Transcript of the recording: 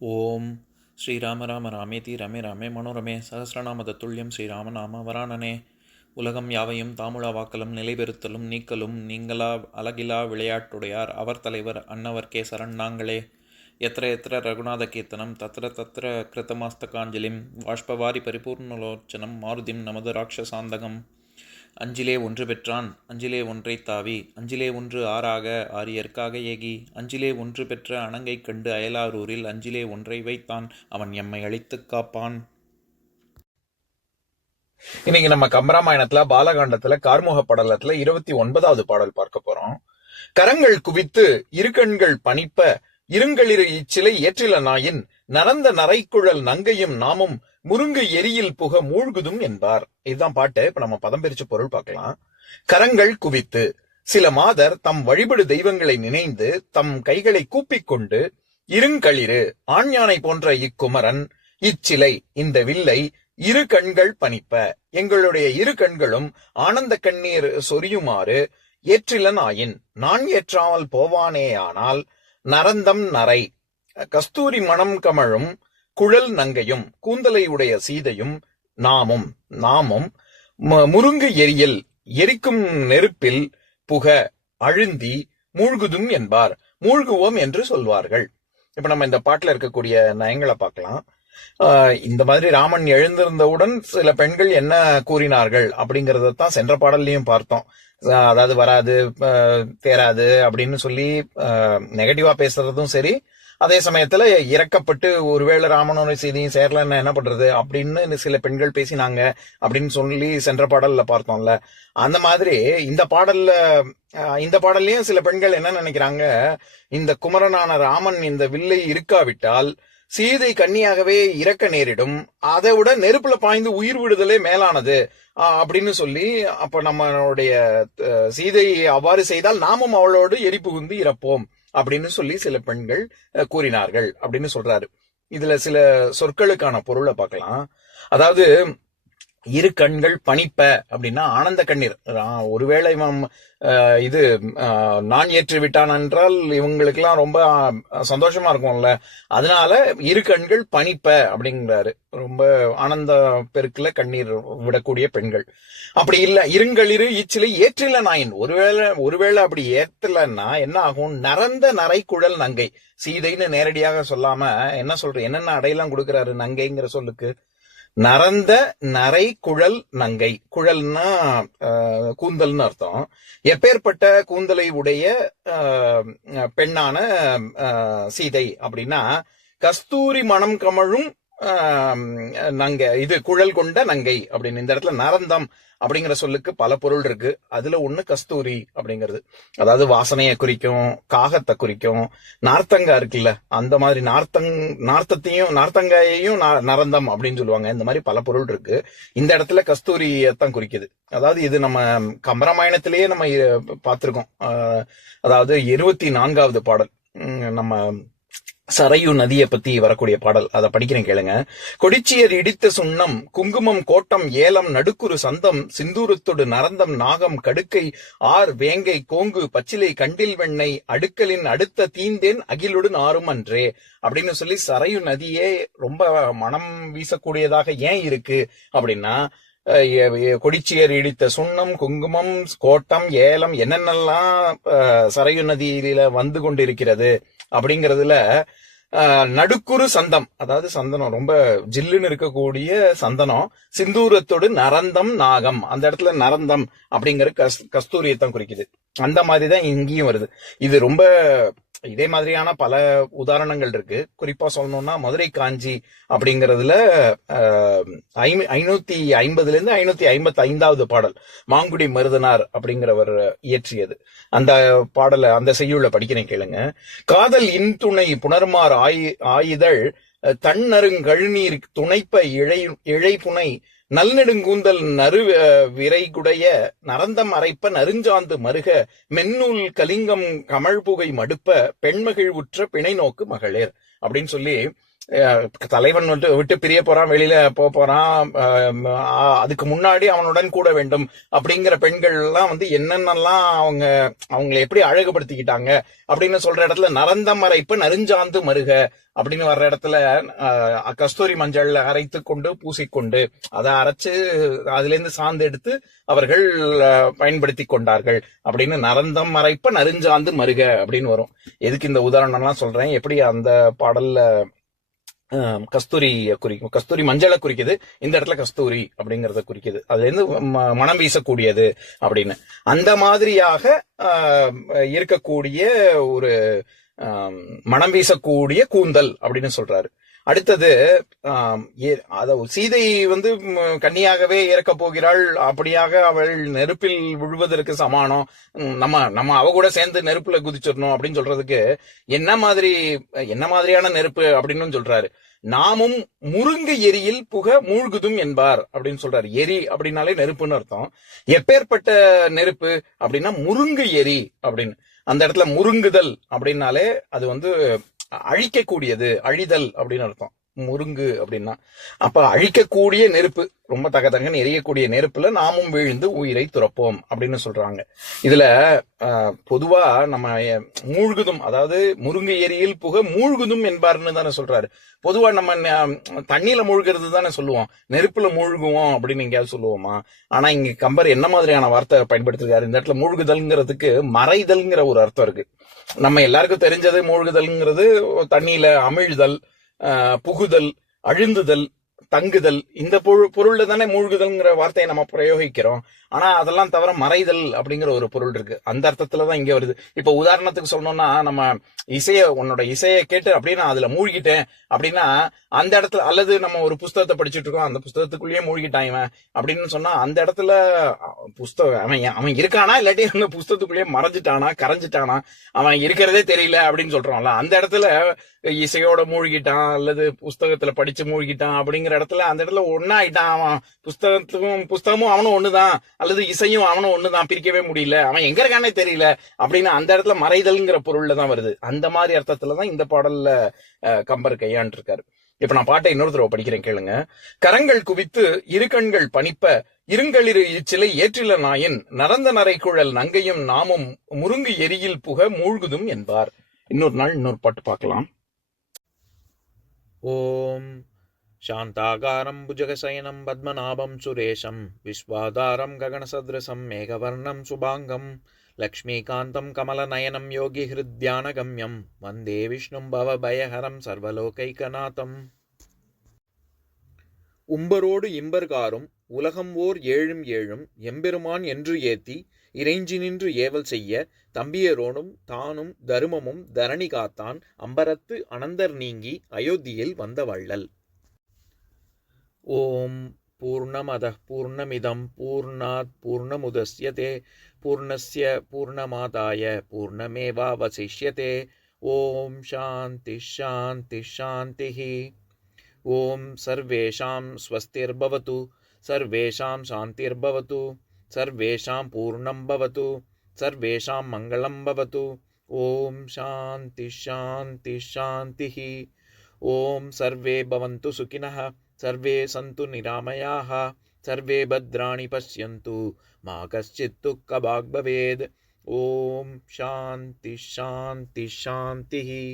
ஓம் ஸ்ரீராம ராம ராமேதி ரமே ராமே மனோரமே சகசிரநாம தத்துல்யம் ஸ்ரீராம நாம வராணனே. உலகம் யாவையும் தாமுழா வாக்கலும் நிலைபெறுத்தலும் நீக்கலும் நீங்களா அழகிலா விளையாட்டுடையார் அவர் தலைவர் அன்னவர் சரண் நாங்களே. எத்திர எத்திர ரகுநாத கீர்த்தனம் தத்திர தத்திர கிருத்தமாஸ்தகாஞ்சலிம் வாஷ்பவாரி பரிபூர்ணலோச்சனம் மாருதிம் நமது ராட்சசாந்தகம். அஞ்சிலே ஒன்று பெற்றான் அஞ்சிலே ஒன்றை தாவி அஞ்சிலே ஒன்று ஆறாக ஆரியர்க்காக ஏகி அஞ்சிலே ஒன்று பெற்ற அணங்கை கண்டு அயலாரூரில் அஞ்சிலே ஒன்றை வைத்தான் அவன் எம்மை அழித்துக் காப்பான். இன்னைக்கு நம்ம கம்பராமாயணத்துல பாலகாண்டத்துல கார்முக படலத்துல 29வது பாடல் பார்க்க போறோம். கரங்கள் குவித்து இருகண்கள் பணிப்ப இருங்களிரு இச்சிலை ஏற்றில நாயின் நரந்த நரைக்குழல் நங்கையும் நாமும் முருங்கு எரியில் புக மூழ்குதும் என்பார். இதுதான் பாட்டு. இப்ப நம்ம பதம் பிரிச்சு பொருள் பார்க்கலாம். கரங்கள் குவித்து, சில மாதர் தம் வழிபடு தெய்வங்களை நினைந்து தம் கைகளை கூப்பிக்கொண்டு இருங்களிரு ஆண் யானை போன்ற இக்குமரன் இச்சிலை இந்த வில்லை இரு கண்கள் பணிப்ப, எங்களுடைய இரு கண்களும் ஆனந்த கண்ணீர் சொரியுமாறு ஏற்றிலன் ஆயின் நான் ஏற்றாமல் போவானேயானால் நரந்தம் நரை கஸ்தூரி மணம் கமழும் குழல் நங்கையும் கூந்தலை உடைய சீதையும் நாமும் முருங்கு எரியில் எரிக்கும் நெருப்பில் புக அழுந்தி மூழ்குதும் என்பார். மூழ்குவோம் என்று சொல்வார்கள். இப்ப நம்ம இந்த பாட்டுல இருக்கக்கூடிய நயங்களை பார்க்கலாம். இந்த மாதிரி ராமன் எழுந்திருந்தவுடன் சில பெண்கள் என்ன கூறினார்கள் அப்படிங்கறதான் சென்ற பாடல்லையும் பார்த்தோம். அதாவது வராது தேராது அப்படின்னு சொல்லி நெகட்டிவா பேசுறதும் சரி, அதே சமயத்துல இறக்கப்பட்டு ஒருவேளை ராமனோட செய்தியும் சேரலன்னா என்ன பண்றது அப்படின்னு சில பெண்கள் பேசினாங்க அப்படின்னு சொல்லி சென்ற பாடல்ல பார்த்தோம்ல. அந்த மாதிரி இந்த பாடல்லயும் சில பெண்கள் என்ன நினைக்கிறாங்க, இந்த குமரனான ராமன் இந்த வில்லை இருக்காவிட்டால் சீதை கன்னியாகவே இறக்க நேரிடும், அதை விட நெருப்புல பாய்ந்து உயிர் விடுதலே மேலானது அப்படின்னு சொல்லி, அப்ப நம்மளுடைய சீதை அவ்வாறு செய்தால் நாமும் அவளோடு எரிப்புகுந்து இறப்போம் அப்படின்னு சொல்லி சில பெண்கள் கூறினார்கள் அப்படின்னு சொல்றாரு. இதுல சில சொற்களுக்கான பொருளை பார்க்கலாம். அதாவது இரு கண்கள் பணிப்ப அப்படின்னா ஆனந்த கண்ணீர். ஒருவேளை இது நான் ஏற்றி விட்டான் என்றால் இவங்களுக்கு எல்லாம் ரொம்ப சந்தோஷமா இருக்கும்ல, அதனால இரு கண்கள் பணிப்ப அப்படிங்கிறாரு. ரொம்ப ஆனந்த பெருக்குல கண்ணீர் விடக்கூடிய பெண்கள். அப்படி இல்ல இருங்களிரு இச்சிலை ஏற்றில நாயின், ஒருவேளை அப்படி ஏற்றலன்னா என்ன ஆகும், நரந்த நரைக்குழல் நங்கை. சீதைன்னு நேரடியாக சொல்லாம என்ன சொல்ற, என்னென்ன அடையெல்லாம் கொடுக்கிறாரு நங்கைங்கிற சொல்லுக்கு. நரந்த நரை குழல் நங்கை, குழல்னா கூந்தல்னு அர்த்தம். எப்பேற்பட்ட கூந்தலை உடைய பெண்ணான சீதை அப்படின்னா கஸ்தூரி மணம் கமழும் நங்கை, இது குழல் கொண்ட நங்கை அப்படின்னு. இந்த இடத்துல நரந்தம் அப்படிங்கிற சொல்லுக்கு பல பொருள் இருக்கு. அதுல ஒண்ணு கஸ்தூரி அப்படிங்கிறது, அதாவது வாசனையை குறிக்கும், காகத்தை குறிக்கும். நார்த்தங்கா இருக்குல்ல, அந்த மாதிரி நார்த்தங்காயையும் நரந்தம் அப்படின்னு சொல்லுவாங்க. இந்த மாதிரி பல பொருள் இருக்கு. இந்த இடத்துல கஸ்தூரியத்தான் குறிக்குது. அதாவது இது நம்ம கம்பராமாயணத்திலேயே நம்ம பார்த்திருக்கோம். அதாவது 24வது பாடல், நம்ம சரையு நதியை பத்தி வரக்கூடிய பாடல், அதை படிக்கிறேன் கேளுங்க. கொடிச்சியர் இடித்த சுண்ணம் குங்குமம் கோட்டம் ஏலம் நடுக்குறு சந்தம் சிந்தூரத்தொடு நரந்தம் நாகம் கடுக்கை ஆர் வேங்கை கோங்கு பச்சிலை கண்டில் வெண்ணெய் அடுக்கலின் அடுத்த தீந்தேன் அகிலுடன் ஆறும் அன்றே அப்படின்னு சொல்லி சரையு நதியே ரொம்ப மனம் வீசக்கூடியதாக ஏன் இருக்கு அப்படின்னா, கொடிச்சியர் இடித்த சுண்ணம் குங்குமம் கோட்டம் ஏலம் என்னென்னலாம் சரையு நதியில வந்து கொண்டிருக்கிறது அப்படிங்கறதுல நடுக்குறு சந்தம், அதாவது சந்தனம் ரொம்ப ஜில்லுன்னு இருக்கக்கூடிய சந்தனம், சிந்தூரத்தோடு நரந்தம் நாகம், அந்த இடத்துல நரந்தம் அப்படிங்கிற கஸ்தூரியத்தான் குறிக்குது. அந்த மாதிரிதான் இங்கேயும் வருது. இது ரொம்ப இதே மாதிரியான பல உதாரணங்கள் இருக்கு. குறிப்பா சொல்லணும்னா மதுரை காஞ்சி அப்படிங்கறதுல 550 இருந்து 555வது பாடல் மாங்குடி மருதனார் அப்படிங்கிறவர் இயற்றியது. அந்த பாடலை அந்த செய்யுள்ள படிக்கிறேன் கேளுங்க. காதல் இன்துணை புணர்மார் ஆயுதழ் தன்னருங்கழுநீர் துணைப்ப இழை புனை நல்நெடுங்கூந்தல் நறு விரைகுடைய நரந்தம் அரைப்ப நறுஞ்சாந்து மருக மென்னூல் கலிங்கம் கமழ்புகை மடுப்ப பெண்மகிழ் உற்ற பிணை நோக்கு மகளிர் அப்படின்னு சொல்லி தலைவன் விட்டு பிரிய போறான், வெளியில போறான், அதுக்கு முன்னாடி அவனுடன் கூட வேண்டும் அப்படிங்கிற பெண்கள் எல்லாம் என்னென்னலாம் அவங்களை எப்படி அழகுபடுத்திக்கிட்டாங்க அப்படின்னு சொல்ற இடத்துல நரந்த மறைப்பு நறுஞ்சாந்து மருக அப்படின்னு வர்ற இடத்துல கஸ்தூரி மஞ்சள் அரைத்து கொண்டு பூசிக்கொண்டு அதை அரைச்சு அதுல இருந்து சாந்து எடுத்து அவர்கள் பயன்படுத்தி கொண்டார்கள் அப்படின்னு நரந்தம் மறைப்ப நறுஞ்சாந்து மருக அப்படின்னு வரும். எதுக்கு இந்த உதாரணம்லாம் சொல்றேன், எப்படி அந்த பாடல்ல கஸ்தூரி குறிக்கும், கஸ்தூரி மஞ்சளை குறிக்குது, இந்த இடத்துல கஸ்தூரி அப்படிங்கறத குறிக்குது, அது மனம் வீசக்கூடியது அப்படின்னு. அந்த மாதிரியாக இருக்கக்கூடிய ஒரு மனம் வீசக்கூடிய கூந்தல் அப்படின்னு சொல்றாரு. அடுத்தது சீதை கன்னியாகவே இறக்க போகிறாள், அப்படியாக அவள் நெருப்பில் விழுவதற்கு சமானம், நம்ம அவ கூட சேர்ந்து நெருப்புல குதிச்சிடணும் அப்படின்னு சொல்றதுக்கு என்ன மாதிரியான நெருப்பு அப்படின்னு சொல்றாரு. நாமும் முருங்கு எரியில் புக மூழ்குதும் என்பார் அப்படின்னு சொல்றாரு. எரி அப்படின்னாலே நெருப்புன்னு அர்த்தம். எப்பேற்பட்ட நெருப்பு அப்படின்னா முருங்கு எரி அப்படின்னு. அந்த இடத்துல முருங்குதல் அப்படின்னாலே அது அழிக்கக்கூடியது, அழிதல் அப்படின்னு அர்த்தம். முருங்கு அப்படின்னா அப்ப அழிக்கக்கூடிய நெருப்பு, ரொம்ப தகதகன்னு எரியக்கூடிய நெருப்புல நாமும் வீழ்ந்து உயிரை துறப்போம் அப்படின்னு சொல்றாங்க. இதுல பொதுவா நம்ம மூழ்குதும், அதாவது முருங்கு எரியில் புக மூழ்குதும் என்பார்னு தானே சொல்றாரு. பொதுவா நம்ம தண்ணியில மூழ்கிறது தானே சொல்லுவோம், நெருப்புல மூழ்குவோம் அப்படின்னு எங்கேயாவது சொல்லுவோமா? ஆனா இங்க கம்பர் என்ன மாதிரியான வார்த்தை பயன்படுத்திருக்காரு இந்த இடத்துல? மூழ்குதல்ங்கிறதுக்கு மறைதல்ங்கிற ஒரு அர்த்தம் இருக்கு. நம்ம எல்லாருக்கும் தெரிஞ்சது மூழ்குதல்ங்கிறது தண்ணியில அமிழ்தல், புகுதல், அழுந்துதல், தங்குதல், இந்த பொருள்ல தானே மூழ்குதல்ங்கிற வார்த்தையை நம்ம பிரயோகிக்கிறோம். ஆனா அதெல்லாம் தவிர மறைதல் அப்படிங்கிற ஒரு பொருள் இருக்கு, அந்த அர்த்தத்துலதான் இங்க வருது. இப்ப உதாரணத்துக்கு சொல்லணும்னா, நம்ம உன்னோட இசையை கேட்டு அப்படியே நான் அதுல மூழ்கிட்டேன் அப்படின்னா அந்த இடத்துல, அல்லது நம்ம ஒரு புஸ்தகத்தை படிச்சுட்டு இருக்கோம், அந்த புஸ்தகத்துக்குள்ளேயே மூழ்கிட்டான் இவன் அப்படின்னு சொன்னா அந்த இடத்துல அவன் இருக்கானா இல்லாட்டி அந்த புஸ்தகத்துக்குள்ளேயே மறைஞ்சிட்டானா, கரைஞ்சிட்டானா, அவன் இருக்கிறதே தெரியல அப்படின்னு சொல்றோம்ல, அந்த இடத்துல இசையோட மூழ்கிட்டான் அல்லது புஸ்தகத்துல படிச்சு மூழ்கிட்டான் அப்படிங்கிற இடத்துல அந்த இடத்துல ஒன்னாயிட்டான். அவன் புஸ்தகமும் அவனும் ஒண்ணுதான், அல்லது இசையும் அவனும் ஒண்ணுதான், பிரிக்கவே முடியல, அவன் எங்க இருக்கானே தெரியல அப்படின்னு அந்த இடத்துல மறைதல்ங்கிற பொருள்ல தான் வருது. அந்த மாதிரி அர்த்தத்துலதான் இந்த பாடல்ல கம்பர் கையாண்டு இருக்காரு. இப்ப நான் பாட்டை இன்னொரு தடவை படிக்கிறேன், கேளுங்க. கரங்கள் குவித்து இரு கண்கள் பணிப்ப இருங்களிரு இச்சிலை ஏற்றில நாயின் நரந்த நரைக்குழல் நங்கையும் நாமும் முருங்கு எரியில் புக மூழ்குதும் என்பார். இன்னொரு நாள் இன்னொரு பாட்டு பார்க்கலாம். ஓம் சாந்தாகாரம் புஜகசயனம் பத்மநாபம் சுரேஷம் விஸ்வாதாரம் ககனசத்ரசம் மேகவர்ணம் சுபாங்கம் லக்ஷ்மீகாந்தம் கமலநயனம் யோகி ஹிருத்யானகம்யம் வந்தே விஷ்ணும் பவபயஹரம் சர்வலோகைகநாதம். உம்பரோடு இம்பர்காரும் உலகம் ஓர் ஏழும் ஏழும் எம்பெருமான் என்று ஏத்தி இறைஞ்சி நின்று ஏவல் செய்ய தம்பியரோனும் தானும் தருமமும் தரணி காத்தான் அம்பரத்து அனந்தர் நீங்கி அயோத்தியில் வந்த வள்ளல். ஓம் பூர்ணமதః பூர்ணமிதம் பூர்ணாத் பூர்ணமுதஸ்யதே பூர்ணஸ்ய பூர்ணமாதாய பூர்ணமேவாவசிஷ்யதே. ஓம் சாந்தி சாந்தி சாந்திஹி. ஓம் சர்வேஷாம் ஸ்வஸ்திர்பவது சர்வேஷாம் சாந்திர்பவது சர்வேஷாம் பூர்ணம் பவது சர்வேஷாம் மங்களம் பவது. ஓம் சாந்தி சாந்தி சாந்திஹி. ஓம் சர்வே பவந்து சுகினः சர்வே சந்து நிராமயாः சர்வே பத்ராணி பஷ்யந்து மா கஷ்சித் துக்கபாக் பவேத். ஓம் சாந்தி சாந்தி சாந்திஹி.